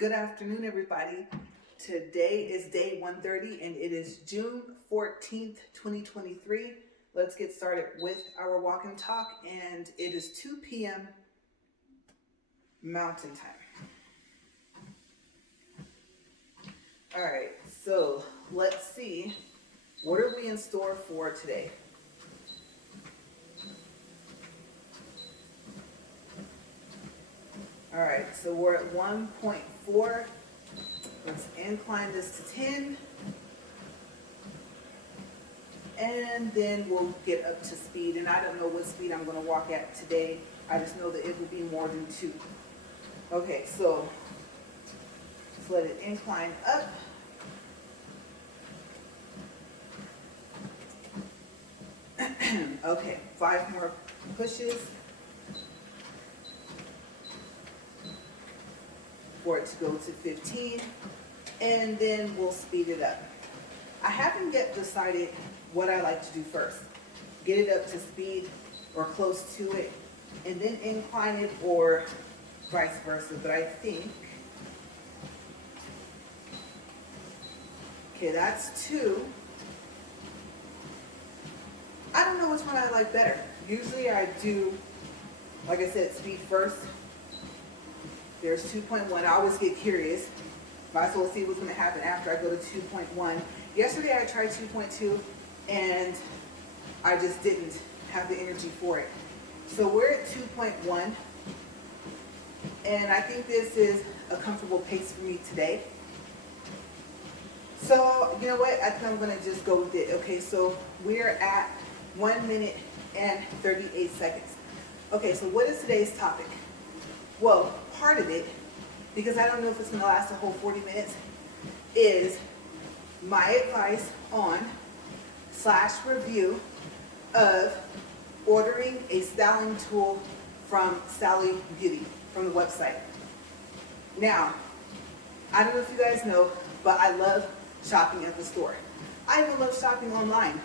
Good afternoon, everybody. Today is day 130 and it is June 14th, 2023. Let's get started with our walk and talk, and it is 2 p.m. Mountain Time. All right, so let's see, what are we in store for today? All right, so we're at 1.4. Let's incline this to 10. And then we'll get up to speed. And I don't know what speed I'm going to walk at today. I just know that it will be more than 2. Okay, so let's let it incline up. Okay, 5 more pushes for it to go to 15, and then we'll speed it up. I haven't yet decided what I like to do first. Get it up to speed or close to it, and then incline it, or vice versa. But I think, okay, that's 2. I don't know which one I like better. Usually I do, like I said, speed first. There's 2.1. I always get curious. Might as well see what's going to happen after I go to 2.1. Yesterday I tried 2.2 and I just didn't have the energy for it. So we're at 2.1, and I think this is a comfortable pace for me today. So you know what? I think I'm going to just go with it. Okay, so we're at 1 minute and 38 seconds. Okay, so what is today's topic? Well, part of it, because I don't know if it's going to last a whole 40 minutes, is my advice on / review of ordering a styling tool from Sally Beauty, from the website. Now, I don't know if you guys know, but I love shopping at the store. I even love shopping online.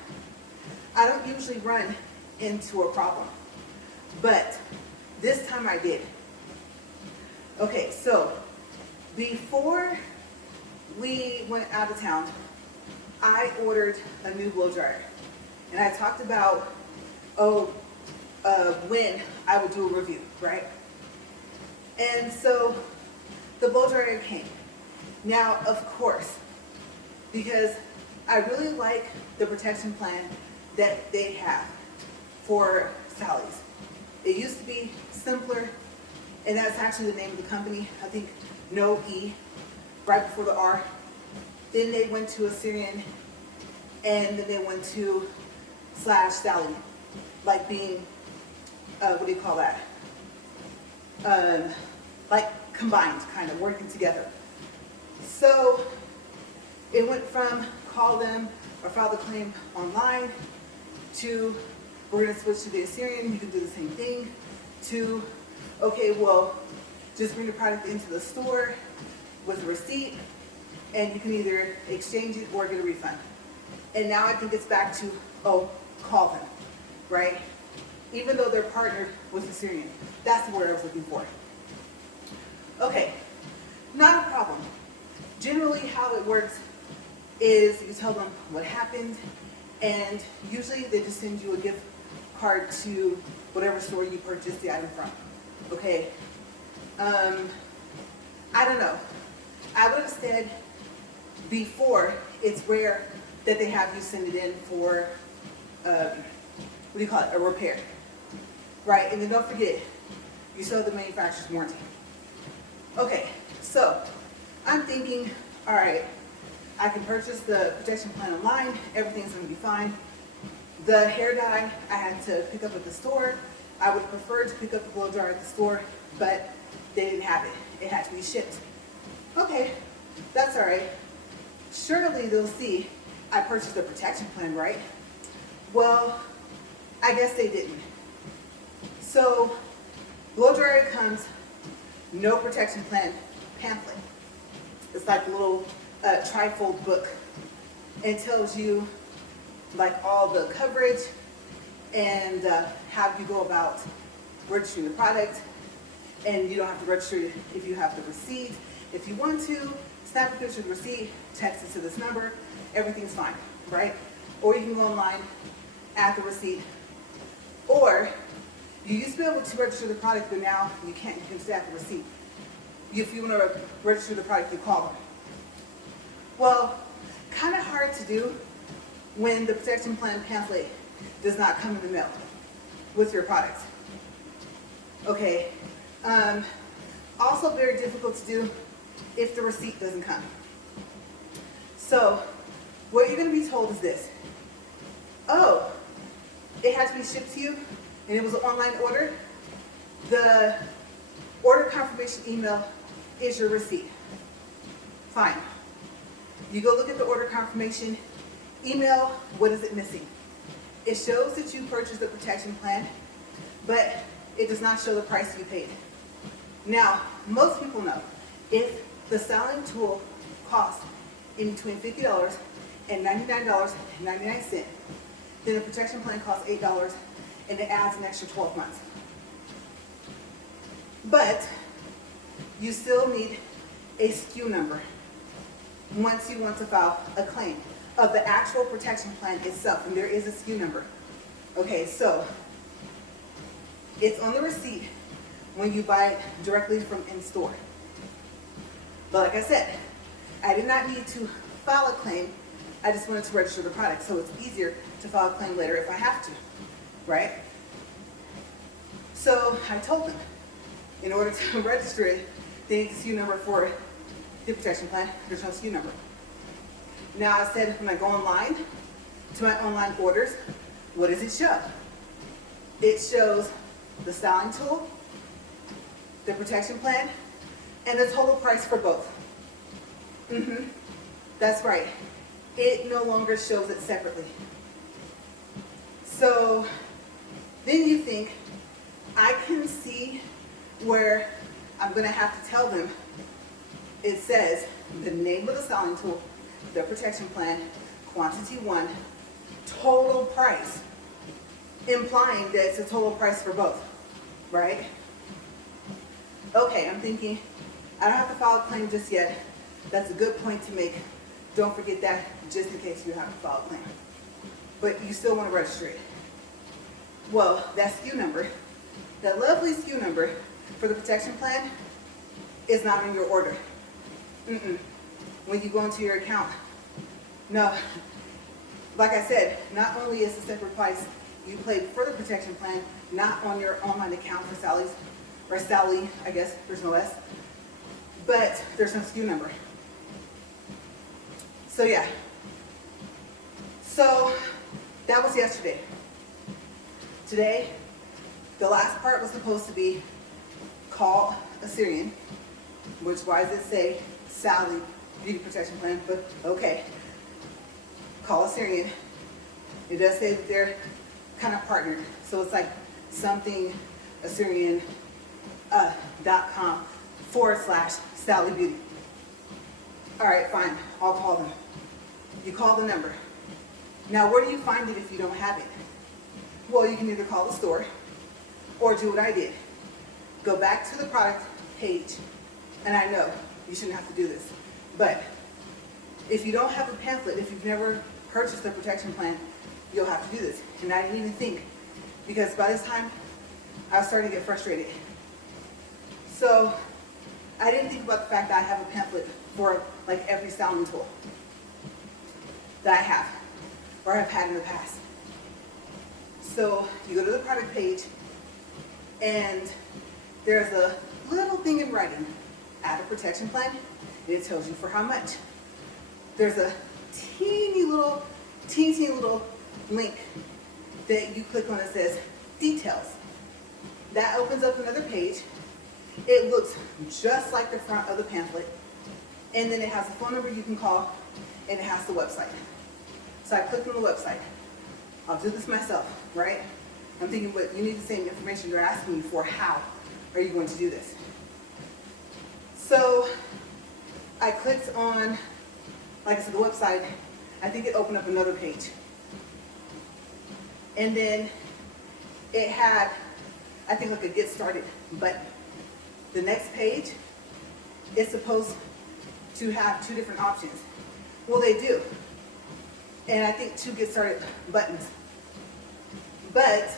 I don't usually run into a problem, but this time I did. Okay, so before we went out of town, I ordered a new blow dryer, and I talked about when I would do a review, right? And so the blow dryer came. Now, of course, because I really like the protection plan that they have for Sally's. It used to be simpler, and that's actually the name of the company. I think no E, right before the R. Then they went to Asurion, and then they went to /Sally, like being, what do you call that? Like combined, kind of working together. So it went from call them or file the claim online to we're going to switch to the Asurion, you can do the same thing, to okay, well, just bring the product into the store with a receipt, and you can either exchange it or get a refund. And now I think it's back to, call them, right? Even though they're partnered with Asurion. That's the word I was looking for. Okay, not a problem. Generally how it works is you tell them what happened, and usually they just send you a gift card to whatever store you purchased the item from. Okay, I don't know. I would have said before, it's rare that they have you send it in for, a repair, right? And then don't forget, you still have the manufacturer's warranty. Okay, so I'm thinking, all right, I can purchase the protection plan online, everything's gonna be fine. The hair dye I had to pick up at the store. I would prefer to pick up the blow dryer at the store, but they didn't have it. It had to be shipped. Okay, that's all right. Surely they'll see I purchased a protection plan, right? Well, I guess they didn't. So, blow dryer comes, no protection plan pamphlet. It's like a little trifold book. It tells you like all the coverage and how you go about registering the product, and you don't have to register if you have the receipt. If you want to, snap a picture of the receipt, text it to this number, everything's fine, right? Or you can go online, add the receipt, or you used to be able to register the product, but now you can't. You can just add the receipt. If you want to register the product, you call them. Well, kind of hard to do when the protection plan pamphlet does not come in the mail with your product. Okay. Also very difficult to do if the receipt doesn't come. So what you're going to be told is this. Oh, it had to be shipped to you and it was an online order. The order confirmation email is your receipt. Fine. You go look at the order confirmation email. What is it missing? It shows that you purchased the protection plan, but it does not show the price you paid. Now, most people know if the styling tool costs in between $50 and $99.99, then the protection plan costs $8 and it adds an extra 12 months. But you still need a SKU number once you want to file a claim of the actual protection plan itself, and there is a SKU number. Okay, so it's on the receipt when you buy it directly from in-store. But like I said, I did not need to file a claim. I just wanted to register the product, so it's easier to file a claim later if I have to, right? So I told them, in order to register it, they need the SKU number for the protection plan. There's no SKU number. Now I said when I go online, to my online orders, what does it show? It shows the styling tool, the protection plan, and the total price for both. That's right. It no longer shows it separately. So then you think, I can see where I'm going to have to tell them. It says the name of the styling tool, the protection plan, quantity 1, total price, implying that it's a total price for both, right? Okay, I'm thinking, I don't have to file a claim just yet. That's a good point to make. Don't forget that just in case you have to file a claim. But you still want to register it. Well, that SKU number, that lovely SKU number for the protection plan is not in your order. When you go into your account. No, like I said, not only is the separate price you paid for the protection plan not on your online account for Sally's, or Sally, I guess, there's no S, but there's no SKU number. So yeah. So that was yesterday. Today, the last part was supposed to be call Asurion, which why does it say Sally Beauty Protection Plan, but okay. Call Asurion. It does say that they're kind of partnered. So it's like something Asurion.com/Sally Beauty. All right, fine, I'll call them. You call the number. Now, where do you find it if you don't have it? Well, you can either call the store or do what I did. Go back to the product page, and I know you shouldn't have to do this, but if you don't have a pamphlet, if you've never purchased a protection plan, you'll have to do this. And I didn't even think, because by this time, I was starting to get frustrated. So I didn't think about the fact that I have a pamphlet for like every styling tool that I have, or have had in the past. So you go to the product page, and there's a little thing in writing, add a protection plan, and it tells you for how much. There's a teeny little link that you click on that says details. That opens up another page. It looks just like the front of the pamphlet, and then it has a phone number you can call, and it has the website. So I clicked on the website. I'll do this myself, right? I'm thinking, but you need the same information you're asking me for. How are you going to do this? So I clicked on, like I said, the website. I think it opened up another page. And then it had, I think, like a get started button. The next page it's supposed to have 2 different options. Well, they do. And I think 2 get started buttons. But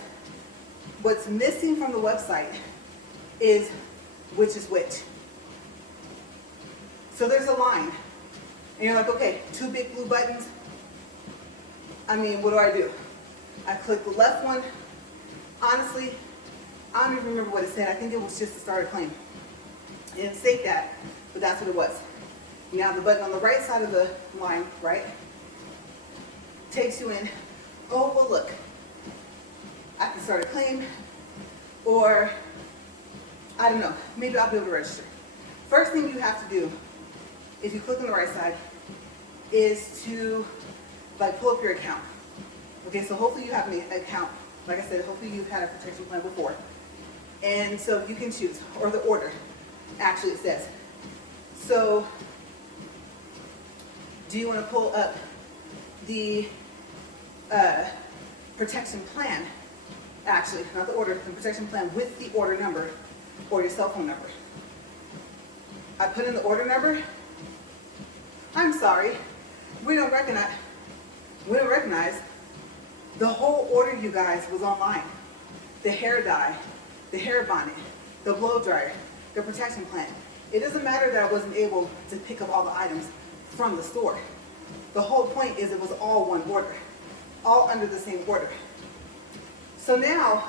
what's missing from the website is which is which. So there's a line. And you're like, okay, 2 big blue buttons. I mean, what do? I click the left one. Honestly, I don't even remember what it said. I think it was just to start a claim. It didn't state that, but that's what it was. Now the button on the right side of the line, right, takes you in, oh, well look, I can start a claim, or, I don't know, maybe I'll be able to register. First thing you have to do, if you click on the right side, is to pull up your account. Okay, so hopefully you have an account. Like I said, hopefully you've had a protection plan before. And so you can choose, or the order, actually it says. So, do you want to pull up the protection plan? Actually, not the order, the protection plan with the order number or your cell phone number. I put in the order number. I'm sorry, we don't recognize the whole order, you guys, was online. The hair dye, the hair bonnet, the blow dryer, the protection plan. It doesn't matter that I wasn't able to pick up all the items from the store. The whole point is it was all one order, all under the same order. So now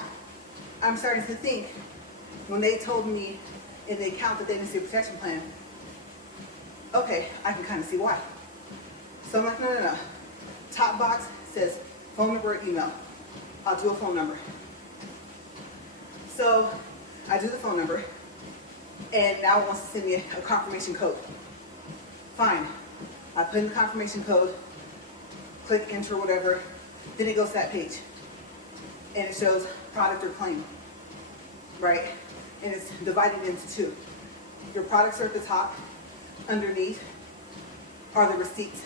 I'm starting to think, when they told me in the account that they didn't see a protection plan, okay, I can kind of see why. So I'm like, no. Top box says phone number or email. I'll do a phone number. So I do the phone number, and now it wants to send me a confirmation code. Fine. I put in the confirmation code, click enter, whatever, then it goes to that page. And it shows product or claim, right? And it's divided into 2. Your products are at the top. Underneath are the receipts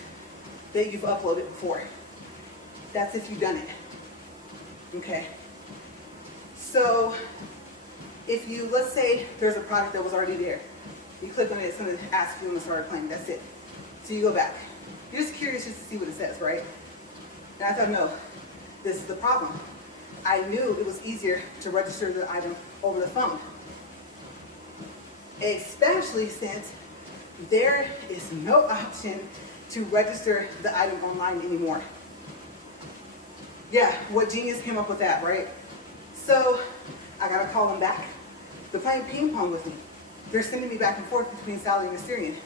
that you've uploaded before. That's if you've done it. Okay. So if you, let's say there's a product that was already there. You click on it, it's going to ask if you want to start a claim. That's it. So you go back. You're just curious just to see what it says, right? And I thought, no, this is the problem. I knew it was easier to register the item over the phone. Especially since there is no option to register the item online anymore. Yeah, what genius came up with that, right? So I gotta call them back. They're playing ping pong with me. They're sending me back and forth between Sally and Asurion.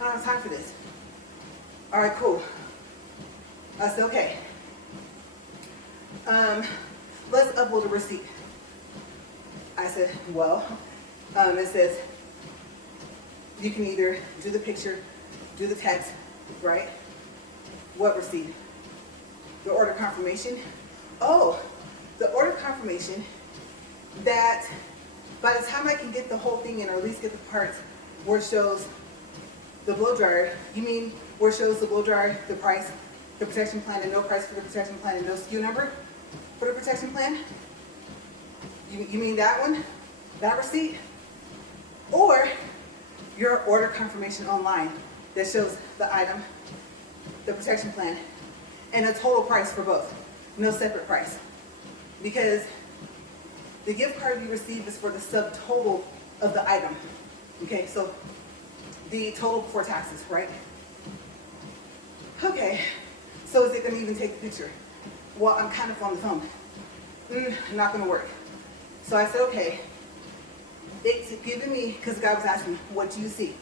I don't have time for this. All right, cool. I said, okay. Let's upload a receipt. I said, well, it says you can either do the picture, do the text, right? What receipt? The order confirmation. Oh, the order confirmation that by the time I can get the whole thing in, or at least get the parts where it shows the blow dryer, you mean where it shows the blow dryer, the price, the protection plan, and no price for the protection plan, and no SKU number for the protection plan? You mean that one? That receipt? Or your order confirmation online that shows the item, the protection plan, and a total price for both, no separate price. Because the gift card you receive is for the subtotal of the item. Okay, so the total before taxes, right? Okay, so is it gonna even take the picture? Well, I'm kind of on the phone. Not gonna work. So I said, okay, it's giving me, because the guy was asking me, what do you see?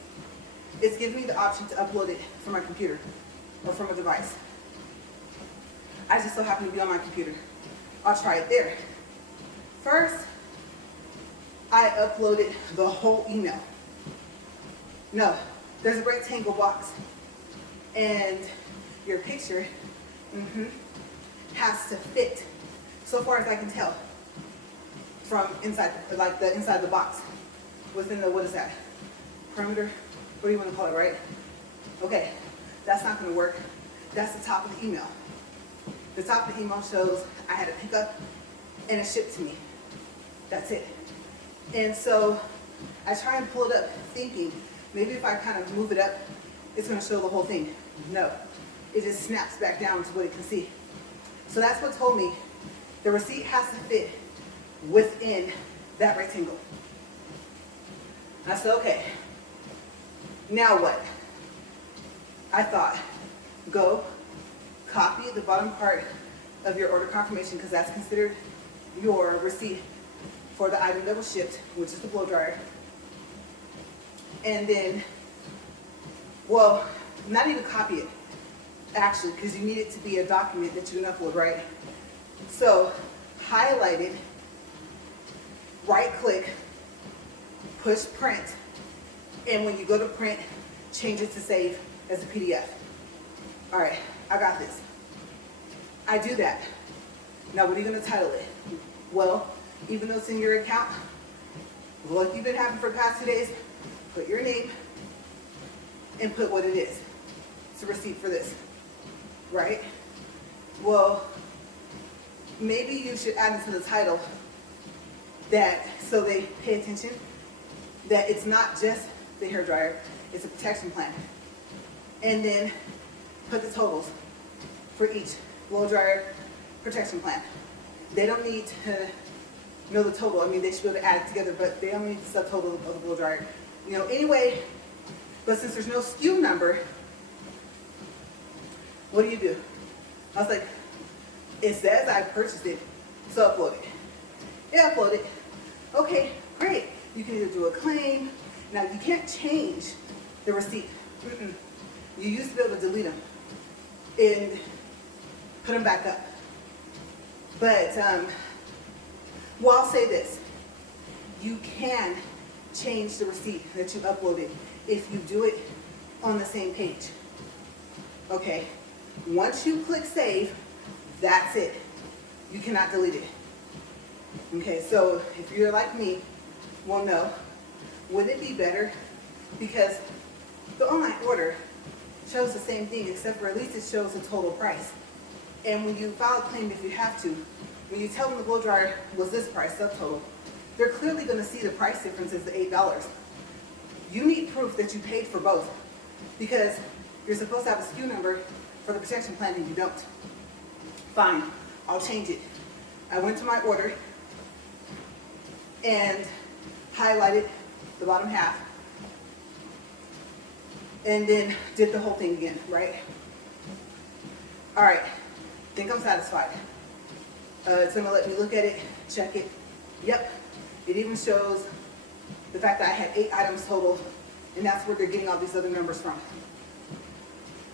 It's giving me the option to upload it from my computer or from a device. I just so happen to be on my computer. I'll try it there. First, I uploaded the whole email. No, there's a rectangle box, and your picture has to fit, so far as I can tell, from inside, like the inside the box, within the, what is that, perimeter? What do you want to call it, right? Okay, that's not going to work. That's the top of the email. The top of the email shows I had to pick up and it shipped to me. That's it. And so I try and pull it up thinking maybe if I kind of move it up, it's going to show the whole thing. No, it just snaps back down to what it can see. So that's what told me the receipt has to fit within that rectangle. I said, okay, now what? I thought, go copy the bottom part of your order confirmation, because that's considered your receipt for the item that was shipped, which is the blow dryer. And then, well, not even copy it, actually, because you need it to be a document that you can upload, right? So, highlight it, right click, push print, and when you go to print, change it to save as a PDF. All right, I got this. I do that. Now, what are you going to title it? Well, even though it's in your account, like you've been having for the past 2 days, put your name and put what it is. It's a receipt for this, right? Well, maybe you should add into the title that, so they pay attention, that it's not just the hair dryer, it's a protection plan. And then put the totals for each blow dryer protection plan. They don't need to know the total. I mean, they should be able to add it together, but they don't need the subtotal of the blow dryer. You know, anyway, but since there's no SKU number, what do? I was like, it says I purchased it, so upload it. Yeah, upload it. Okay, great. You can either do a claim. Now, you can't change the receipt. You used to be able to delete them and put them back up. But, well, I'll say this. You can change the receipt that you uploaded if you do it on the same page. Okay? Once you click save, that's it. You cannot delete it. Okay, so if you're like me, well, no. Wouldn't it be better? Because the online order shows the same thing, except for at least it shows the total price. And when you file a claim, if you have to, when you tell them the blow dryer was this price, subtotal, they're clearly going to see the price difference is the $8. You need proof that you paid for both, because you're supposed to have a SKU number for the protection plan and you don't. Fine, I'll change it. I went to my order and highlighted the bottom half and then did the whole thing again, right? All right, think I'm satisfied. It's gonna let me look at it, check it. Yep, it even shows the fact that I had 8 items total, and that's where they're getting all these other numbers from.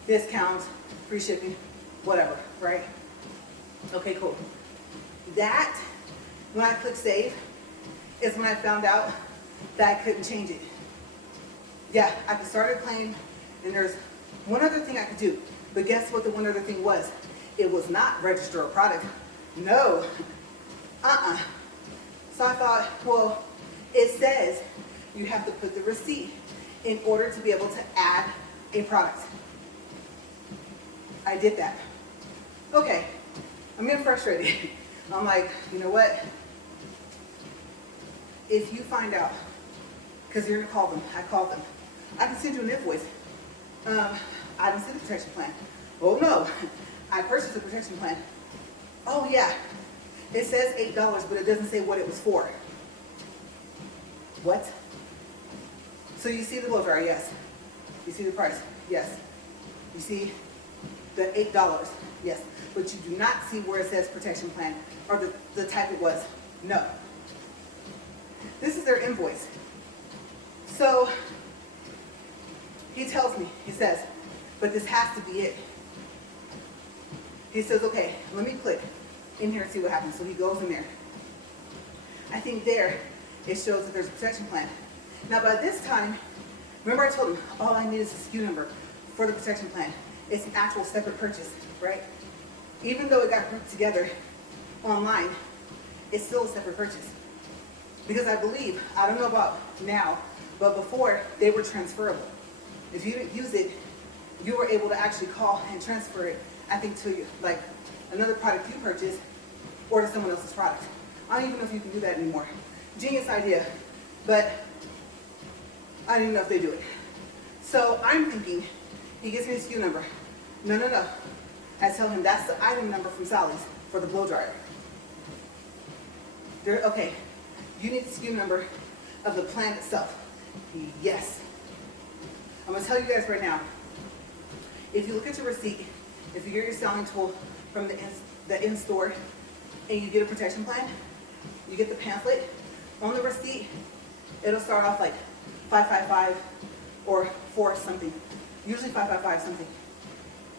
Discounts, free shipping, whatever, right? Okay, cool. That, when I click save, is when I found out that I couldn't change it. Yeah, I could start a claim, and there's one other thing I could do. But guess what the one other thing was? It was not register a product. No. So I thought, well, it says you have to put the receipt in order to be able to add a product. I did that. Okay, I'm getting frustrated. I'm like, you know what? If you find out, because you're gonna call them, I called them. I can send you an invoice. I didn't see the protection plan. Oh no, I purchased the protection plan. Oh yeah, it says $8, but it doesn't say what it was for. What? So you see the blow dryer, yes. You see the price, yes. You see the $8, yes. But you do not see where it says protection plan or the type it was, no. This is their invoice. So he tells me, he says, but this has to be it. He says, okay, let me click in here and see what happens. So he goes in there. I think there it shows that there's a protection plan. Now by this time, remember I told him all I need is a SKU number for the protection plan. It's an actual separate purchase, right? Even though it got grouped together online, it's still a separate purchase. Because I believe, I don't know about now, but before they were transferable. If you didn't use it, you were able to actually call and transfer it, I think, to you, like another product you purchased or to someone else's product. I don't even know if you can do that anymore. Genius idea, but I don't even know if they do it. So I'm thinking, he gives me the SKU number. No, no, no. I tell him that's the item number from Sally's for the blow dryer. Okay, you need the SKU number of the plan itself. Yes. I'm gonna tell you guys right now, if you look at your receipt, if you get your selling tool from the in-store and you get a protection plan, you get the pamphlet, on the receipt, it'll start off like 555 or 4 something, usually 555 something.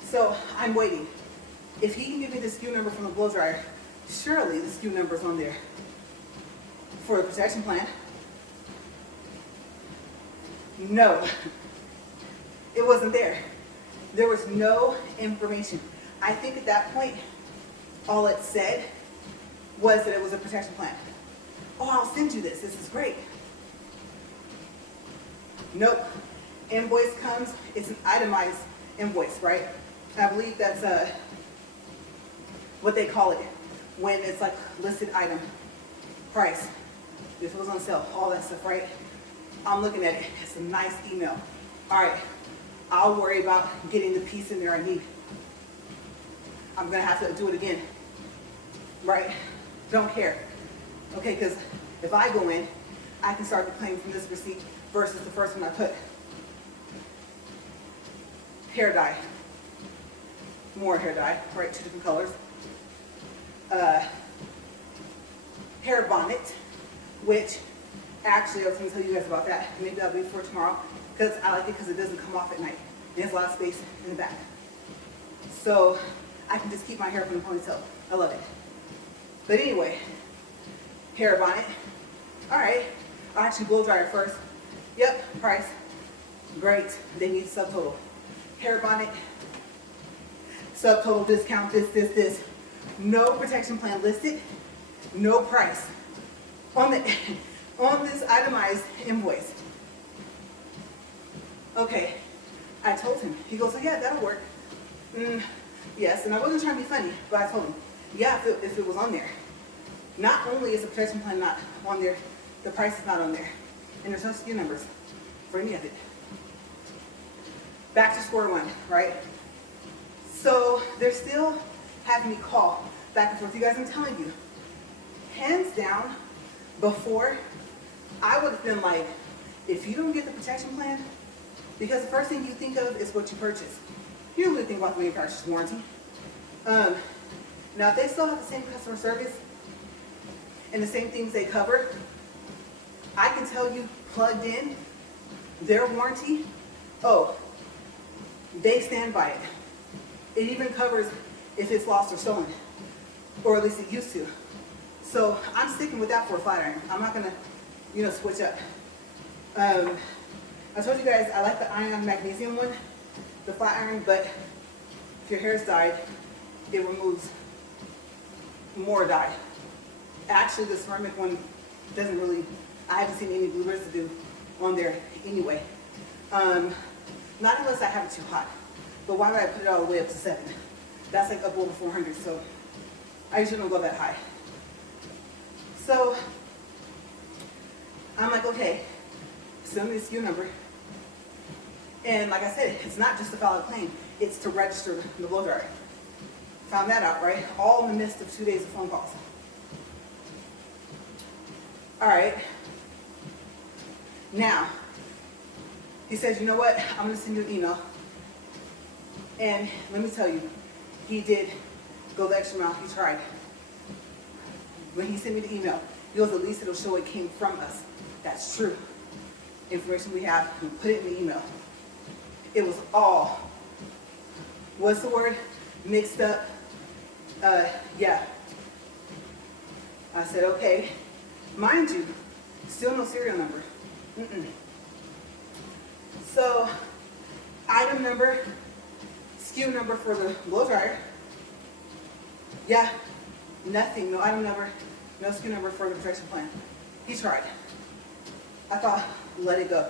So I'm waiting. If he can give me the SKU number from the blow dryer, surely the SKU number's on there for the protection plan. No, it wasn't there. There was no information. I think at that point, all it said was that it was a protection plan. Oh, I'll send you this. This is great. Nope. Invoice comes. It's an itemized invoice, right? I believe that's what they call it when it's like listed item, price, if it was on sale, all that stuff, right? I'm looking at it. It's a nice email. All right. I'll worry about getting the piece in there I need. I'm going to have to do it again, right? Don't care. Okay, because if I go in, I can start the claim from this receipt versus the first one I put. Hair dye. More hair dye, right? 2 different colors. Hair bonnet, which actually I was going to tell you guys about that. Maybe that'll be for tomorrow because I like it because it doesn't come off at night. There's a lot of space in the back. So I can just keep my hair from the ponytail. I love it. But anyway, hair bonnet. All right. I'll actually blow dryer first. Yep, price. Great. They need subtotal. Hair bonnet. Subtotal discount, this. No protection plan listed. No price. On this itemized invoice. Okay. I told him. He goes, oh, yeah, that'll work. Yes, and I wasn't trying to be funny, but I told him, yeah, if it was on there. Not only is the protection plan not on there, the price is not on there. And there's no SKU numbers for any of it. Back to square one, right? So they're still having me call back and forth. You guys, I'm telling you, hands down, before, I would have been like, if you don't get the protection plan, because the first thing you think of is what you purchase. You don't really think about the manufacturer's warranty. Now, if they still have the same customer service and the same things they cover, I can tell you, plugged in, their warranty, oh, they stand by it. It even covers if it's lost or stolen, or at least it used to. So I'm sticking with that for a flat iron. I'm not gonna, switch up. I told you guys I like the ion magnesium one, the flat iron, but if your hair's dyed, it removes more dye. Actually, the ceramic one doesn't really, I haven't seen any blue residue on there anyway. Not unless I have it too hot. But why would I put it all the way up to 7? That's like up over 400, so I usually don't go that high. So I'm like, okay, send me the SKU number. And like I said, it's not just to file a claim, it's to register the blow dryer. Found that out, right? All in the midst of 2 days of phone calls. All right. Now, he says, you know what? I'm going to send you an email. And let me tell you, he did go the extra mile. He tried. When he sent me the email, he goes, at least it'll show it came from us. That's true. Information we have, we put it in the email. It was all, what's the word? Mixed up. Yeah. I said, okay. Mind you, still no serial number. So, item number, SKU number for the blow dryer. Yeah, nothing, no item number, no SKU number for the protection plan. He tried. I thought, let it go.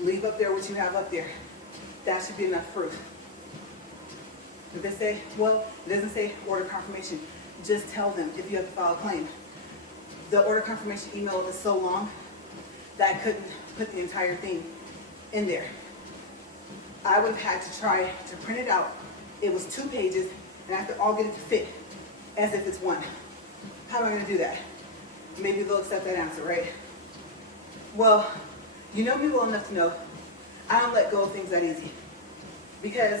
Leave up there what you have up there. That should be enough proof. Did they say, well, it doesn't say order confirmation. Just tell them if you have to file a claim. The order confirmation email is so long that I couldn't put the entire thing in there. I would have had to try to print it out. It was 2 pages, and I have to all get it to fit as if it's one. How am I going to do that? Maybe they'll accept that answer, right? Well, you know me well enough to know I don't let go of things that easy because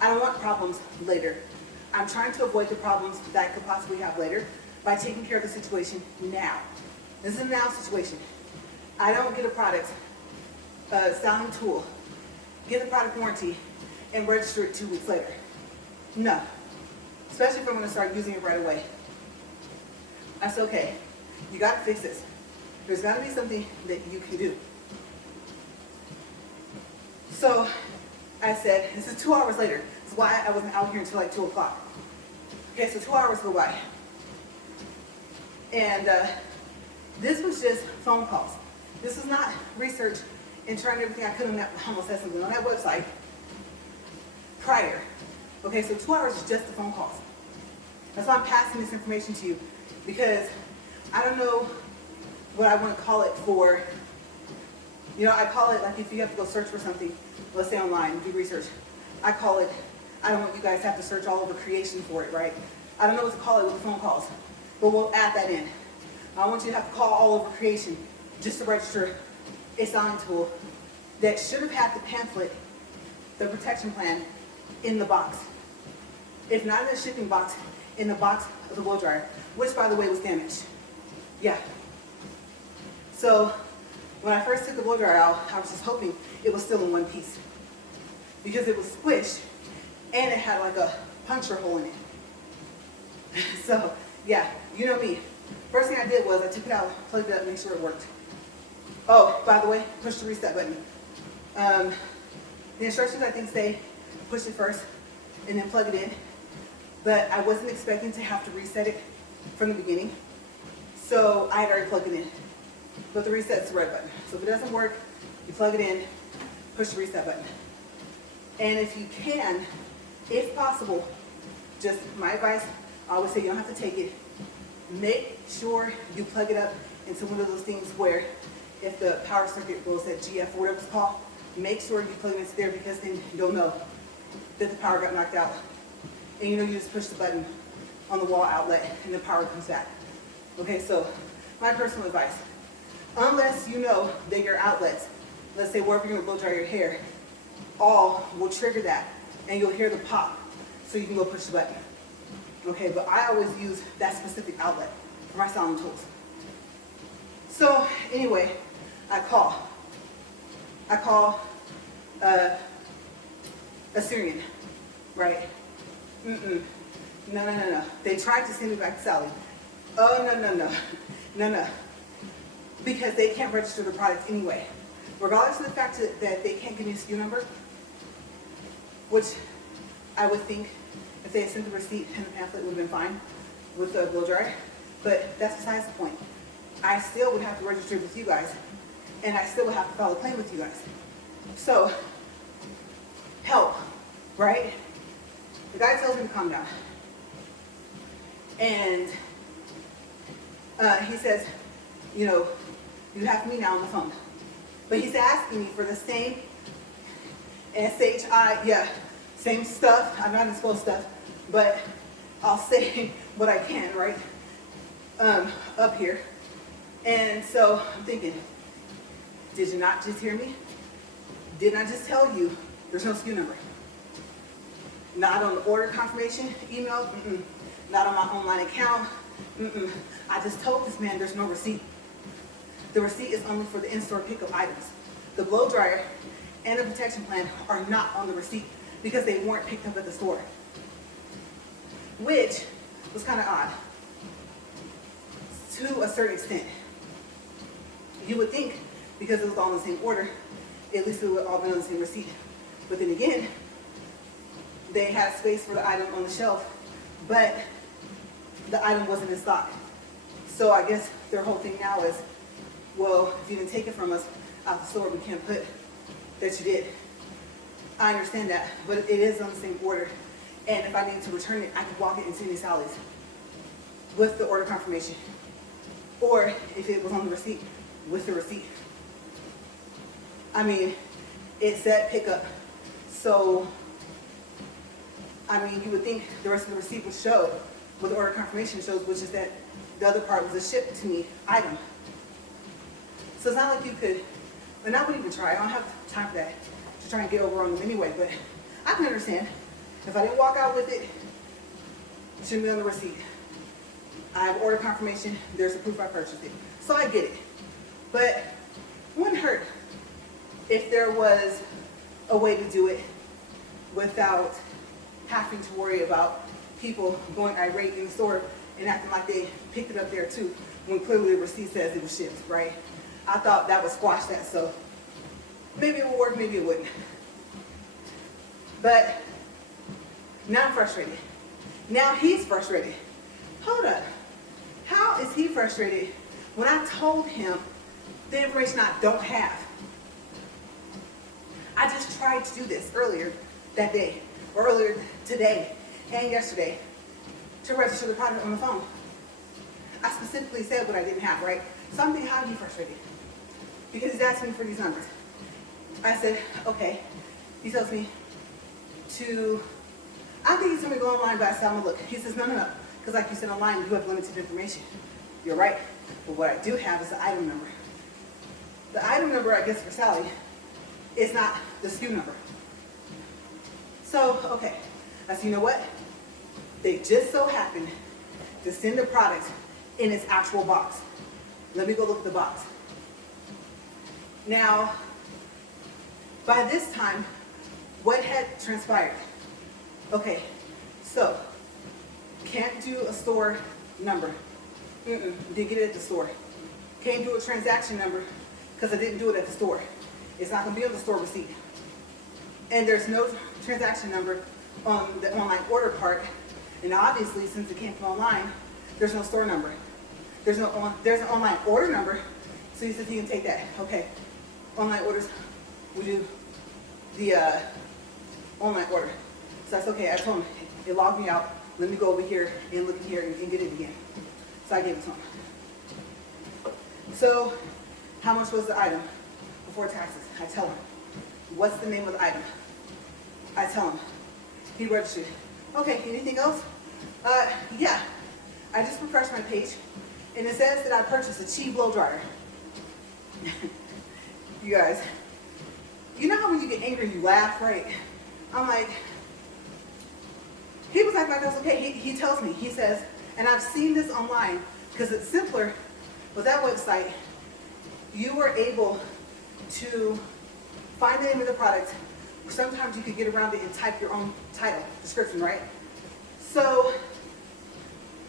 I don't want problems later. I'm trying to avoid the problems that I could possibly have later by taking care of the situation now. This is a now situation. I don't get a product, styling tool, get a product warranty, and register it 2 weeks later. No. Especially if I'm going to start using it right away. I said, okay, you got to fix this. There's got to be something that you can do. So I said, this is 2 hours later. This is why I wasn't out here until like 2 o'clock. Okay, so 2 hours go by. And this was just phone calls. This is not research and trying everything I could on that, almost said something, on that website prior. Okay, so 2 hours is just the phone calls. That's why I'm passing this information to you, because I don't know what I want to call it for. You know, I call it like if you have to go search for something, let's say online, do research. I call it, I don't want you guys to have to search all over creation for it, right? I don't know what to call it with the phone calls, but we'll add that in. I want you to have to call all over creation just to register a styling tool that should have had the pamphlet, the protection plan, in the box. If not in the shipping box, in the box of the blow dryer, which by the way was damaged. Yeah. So when I first took the blow dryer out, I was just hoping it was still in one piece because it was squished and it had like a puncture hole in it. So yeah, you know me. First thing I did was I took it out, plugged it up, make sure it worked. Oh, by the way, push the reset button. The instructions I think say push it first and then plug it in. But I wasn't expecting to have to reset it from the beginning. So I had already plugged it in. But the reset's the red button. So if it doesn't work, you plug it in, push the reset button. And if you can, if possible, just my advice, I always say you don't have to take it. Make sure you plug it up into one of those things where if the power circuit goes at GF or whatever it's called, make sure you plug it into there because then you'll know that the power got knocked out. And you know you just push the button on the wall outlet and the power comes back. Okay, so my personal advice, unless you know that your outlets, let's say wherever you're going to blow dry your hair, all will trigger that and you'll hear the pop so you can go push the button. Okay, but I always use that specific outlet for my styling tools. So anyway, I call Asurion, right? No. They tried to send me back to Sally. Oh, no. Because they can't register the product anyway. Regardless of the fact that they can't give me a SKU number, which I would think if they had sent the receipt and the pamphlet would have been fine with the blow dryer, but that's besides the point. I still would have to register with you guys, and I still would have to file a claim with you guys. So, help, right? The guy tells me to calm down. And he says, you know, you have me now on the phone. But he's asking me for the same same stuff. I'm not exposed stuff, but I'll say what I can, right? Up here. And so I'm thinking, did you not just hear me? Didn't I just tell you there's no SKU number? Not on the order confirmation email, not on my online account, I just told this man there's no receipt. The receipt is only for the in-store pickup items. The blow dryer and the protection plan are not on the receipt because they weren't picked up at the store, which was kind of odd to a certain extent. You would think because it was all in the same order, at least it would all been on the same receipt. But then again, they had space for the item on the shelf, but the item wasn't in stock. So I guess their whole thing now is, well, if you didn't take it from us out the store, we can't put that you did. I understand that, but it is on the same order. And if I need to return it, I could walk it into Sally's with the order confirmation. Or if it was on the receipt, with the receipt. I mean, it said pickup. So, I mean, you would think the rest of the receipt would show what the order confirmation shows, which is that the other part was a shipped to me item. So it's not like you could, and I wouldn't even try. I don't have time for that to try and get over on them anyway, but I can understand. If I didn't walk out with it, it shouldn't be on the receipt. I have order confirmation. There's a proof I purchased it. So I get it. But it wouldn't hurt if there was a way to do it without having to worry about people going irate in the store and acting like they picked it up there too, when clearly the receipt says it was shipped, right? I thought that would squash that, so maybe it would work, maybe it wouldn't. But now I'm frustrated. Now he's frustrated. Hold up. How is he frustrated when I told him the information I don't have? I just tried to do this earlier that day, or earlier today and yesterday, to register the product on the phone. I specifically said what I didn't have, right? So I'm thinking, how is he frustrated? Because he's asking me for these numbers. I said, okay. He tells me I think he's going to go online, but I said, I'm going to look. He says, no. Because like you said online, you have limited information. You're right. But what I do have is the item number. The item number, I guess, for Sally is not the SKU number. So, okay. I said, you know what? They just so happened to send the product in its actual box. Let me go look at the box. Now, by this time, what had transpired? Okay, so, can't do a store number. Didn't get it at the store. Can't do a transaction number because I didn't do it at the store. It's not going to be on the store receipt. And there's no transaction number on the online order part. And obviously, since it came from online, there's no store number. There's an online order number. So he said you can take that. Okay, online orders, we do the online order. So that's okay. I told him, it logged me out. Let me go over here and look in here and get it again. So I gave it to him. So how much was the item before taxes? I tell him. What's the name of the item? I tell him. He registered. Okay, anything else? Yeah. I just refreshed my page, and it says that I purchased a cheap blow dryer. You guys, you know how when you get angry, you laugh, right? I'm like, he was acting like that's okay. He tells me, he says, and I've seen this online, because it's simpler with that website. You were able to find the name of the product. Sometimes you could get around it and type your own title, description, right? So,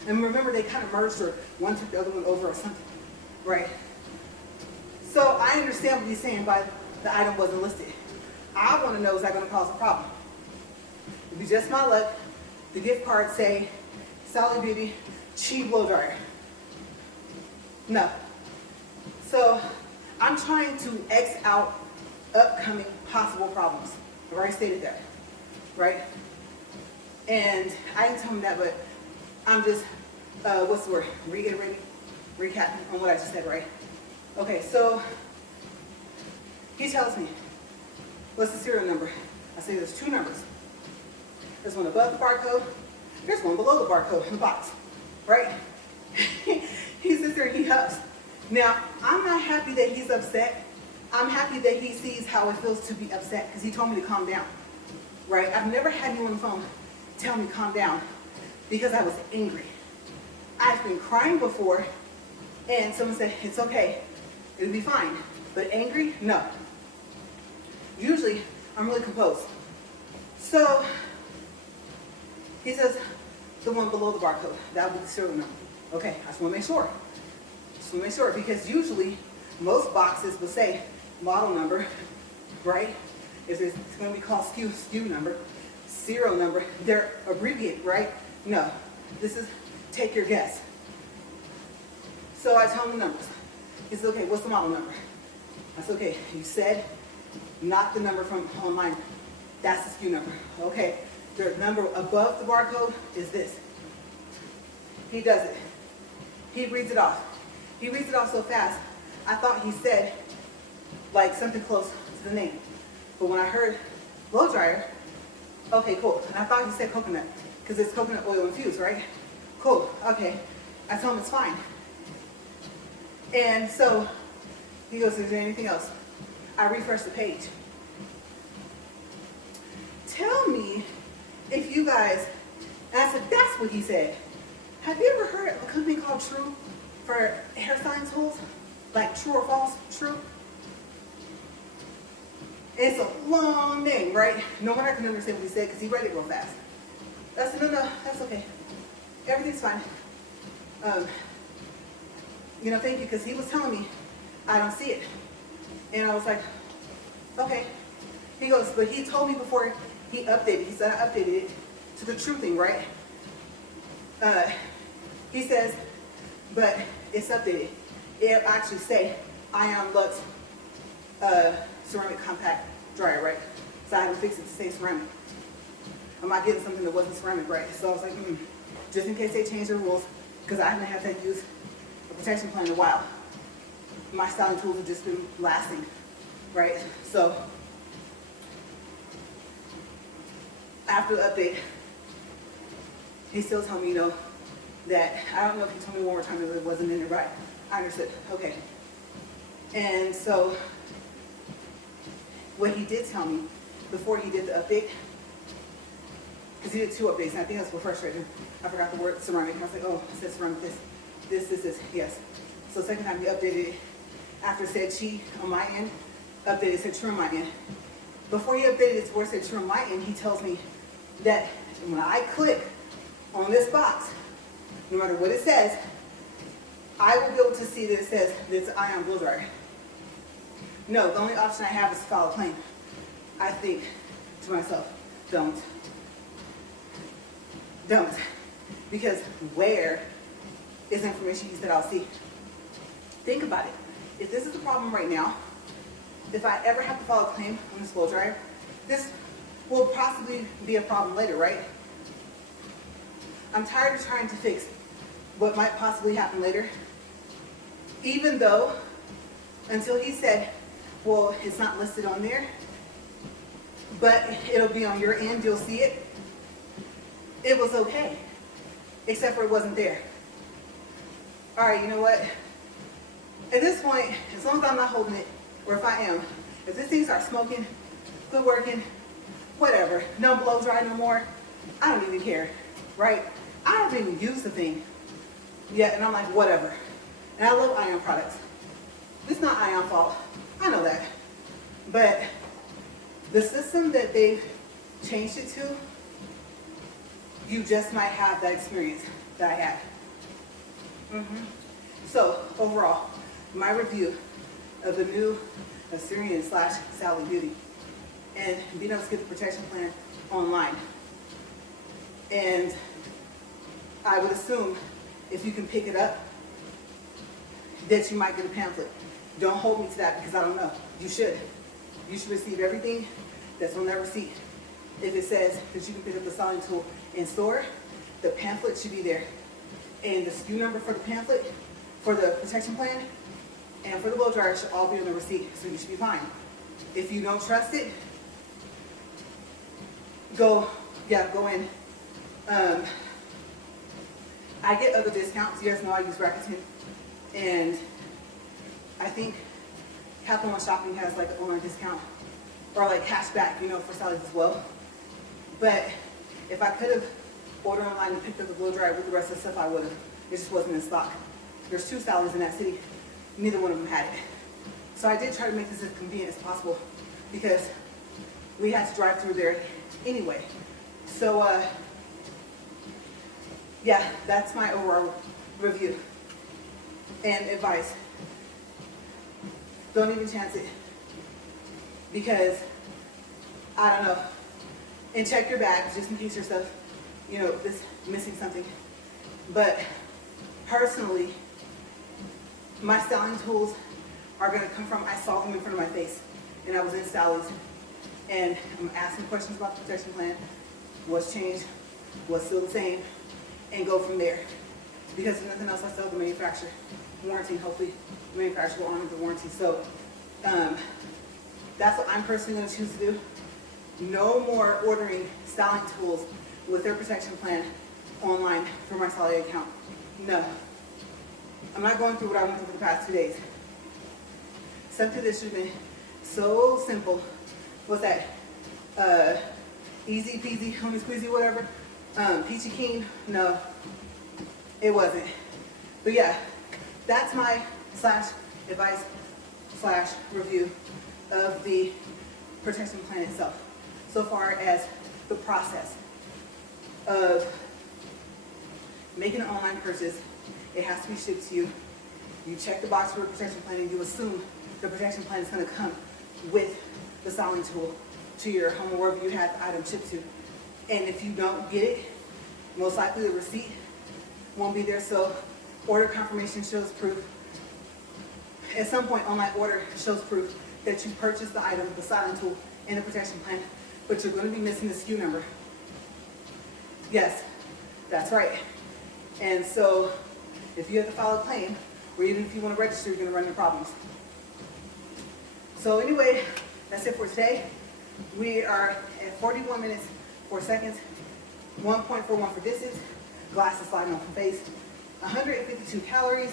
and remember they kind of merged, or one took the other one over or something, right? So I understand what he's saying by the item wasn't listed. I want to know, is that going to cause a problem? It'd be just my luck. The gift card say, Sally Beauty, cheap blow dryer. No. So I'm trying to X out upcoming possible problems. I've already stated that, right? And I didn't tell him that, but I'm just, what's the word? Reiterating, recapping on what I just said, right? Okay, so he tells me, what's the serial number? I say there's two numbers. There's one above the barcode, there's one below the barcode in the box, right? He sits there and he huffs. Now, I'm not happy that he's upset. I'm happy that he sees how it feels to be upset, because he told me to calm down, right? I've never had anyone on the phone tell me to calm down because I was angry. I've been crying before, and someone said, it's okay, it'll be fine. But angry? No. Usually, I'm really composed. So, he says, the one below the barcode, that would be the serial number. Okay, I just want to make sure. Just want to make sure, because usually, most boxes will say model number, right? If it's going to be called SKU number, serial number, they're abbreviated, right? No, this is take your guess. So I tell him the numbers. He says, okay, what's the model number? I said, okay, you said not the number from online. That's the SKU number. Okay, the number above the barcode is this. He does it. He reads it off. He reads it off so fast, I thought he said like something close to the name. But when I heard blow dryer. Okay, cool. And I thought he said coconut because it's coconut oil infused, right? Cool. Okay. I told him it's fine. And so he goes, is there anything else? I refreshed the page. Tell me if you guys, and I said, that's what he said. Have you ever heard of a company called True for hairstyling tools? Like True or False? True? It's a long name, right? No one can understand what he said because he read it real fast. I said, no, that's okay. Everything's fine. Thank you, because he was telling me I don't see it. And I was like, okay. He goes, but he told me before he updated, he said I updated it to the True thing, right? He says, but it's updated. It'll actually say Ion Lux ceramic compact dryer, right? So I had to fix it to say ceramic. I'm not getting something that wasn't ceramic, right? So I was like, just in case they change the rules, because I haven't had to use a protection plan in a while. My styling tools have just been lasting, right? So after the update, he still told me, that I don't know if he told me one more time if it wasn't in it right. I understood. Okay. And so what he did tell me before he did the update, because he did 2 updates, and I think that's what frustrated him. I forgot the word ceramic. I was like, oh, it says ceramic, this, yes. So the second time he updated it, after it said Chi on my end, updated, it said True on my end. Before he updated it to where it said True on my end, he tells me that when I click on this box, no matter what it says, I will be able to see that it says this Ion blow dryer. No, the only option I have is to file a claim. I think to myself, don't. Because where is information you said I'll see? Think about it. If this is a problem right now, if I ever have to file a claim on this blow dryer, this will possibly be a problem later, right? I'm tired of trying to fix what might possibly happen later. Even though, until he said, well, it's not listed on there, but it'll be on your end, you'll see it. It was okay, except for it wasn't there. All right, you know what? At this point, as long as I'm not holding it, or if I am, if this thing starts smoking, quit working, whatever, no blow dry no more, I don't even care, right? I don't even use the thing yet, and I'm like, whatever. And I love Ion products. It's not Ion fault, I know that. But the system that they've changed it to, you just might have that experience that I had. So overall, my review of the new Asurion / Sally Beauty, and being able to get the protection plan online. And I would assume if you can pick it up, that you might get a pamphlet. Don't hold me to that because I don't know. You should. You should receive everything that's on that receipt. If it says that you can pick up the styling tool in store, the pamphlet should be there. And the SKU number for the pamphlet, for the protection plan, and for the blow dryer should all be on the receipt, so you should be fine. If you don't trust it, go in. I get other discounts. You guys know I use Rakuten. And I think Capital One Shopping has like an online discount or like cash back, for Sally's as well. But if I could have ordered online and picked up the blow dryer with the rest of the stuff, I would have. It just wasn't in stock. There's 2 Sally's in that city. Neither one of them had it. So I did try to make this as convenient as possible because we had to drive through there anyway. So yeah, that's my overall review and advice. Don't even chance it because I don't know. And check your bag just in case your stuff, is missing something. But personally, my styling tools are going to come from, I saw them in front of my face and I was in Sally's and I'm asking questions about the protection plan, what's changed, what's still the same, and go from there. Because if nothing else, I still have the manufacturer warranty. Hopefully the manufacturer will honor the warranty. So that's what I'm personally going to choose to do. No more ordering styling tools with their protection plan online for my Sally account. No. I'm not going through what I went through for the past 2 days. Something that should have been so simple. What's that? Easy peasy, honey squeezy, whatever. Peachy keen. No, it wasn't. But yeah, that's my advice review of the protection plan itself. So far as the process of making an online purchase, it has to be shipped to you. You check the box for a protection plan and you assume the protection plan is going to come with the styling tool to your home or wherever you had the item shipped to. And if you don't get it, most likely the receipt won't be there. So order confirmation shows proof. At some point, online order shows proof that you purchased the item, the styling tool, and the protection plan, but you're going to be missing the SKU number. Yes, that's right. And so if you have to file a claim, or even if you want to register, you're going to run into problems. So anyway, that's it for today. We are at 41 minutes, 4 seconds, 1.41 for distance, glasses sliding off the face, 152 calories.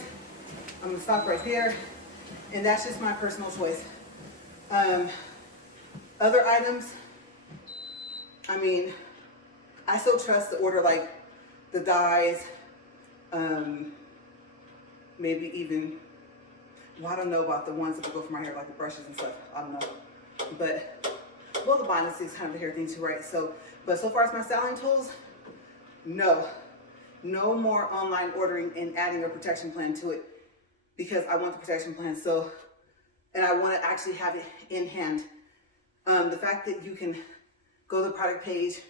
I'm going to stop right there. And that's just my personal choice. Other items, I mean, I still trust to order like the dyes, maybe even, well, I don't know about the ones that will go for my hair, like the brushes and stuff. I don't know. But, well, the binding stick's kind of a hair thing too, right? So, but so far as my styling tools, no more online ordering and adding a protection plan to it, because I want the protection plan. So, and I want to actually have it in hand. The fact that you can go to the product page,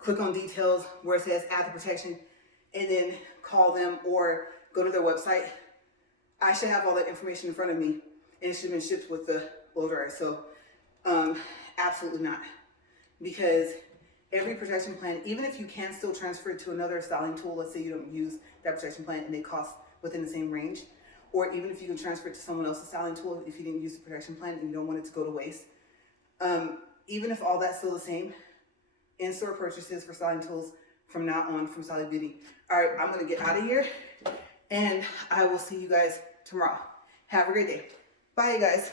click on details where it says add the protection, and then call them or go to their website. I should have all that information in front of me, and it should have been shipped with the blow dryer. So, absolutely not. Because every protection plan, even if you can still transfer it to another styling tool, let's say you don't use that protection plan and they cost within the same range, or even if you can transfer it to someone else's styling tool if you didn't use the protection plan and you don't want it to go to waste. Even if all that's still the same, in-store purchases for styling tools from now on from Sally Beauty. All right, I'm gonna get out of here and I will see you guys tomorrow. Have a great day. Bye, you guys.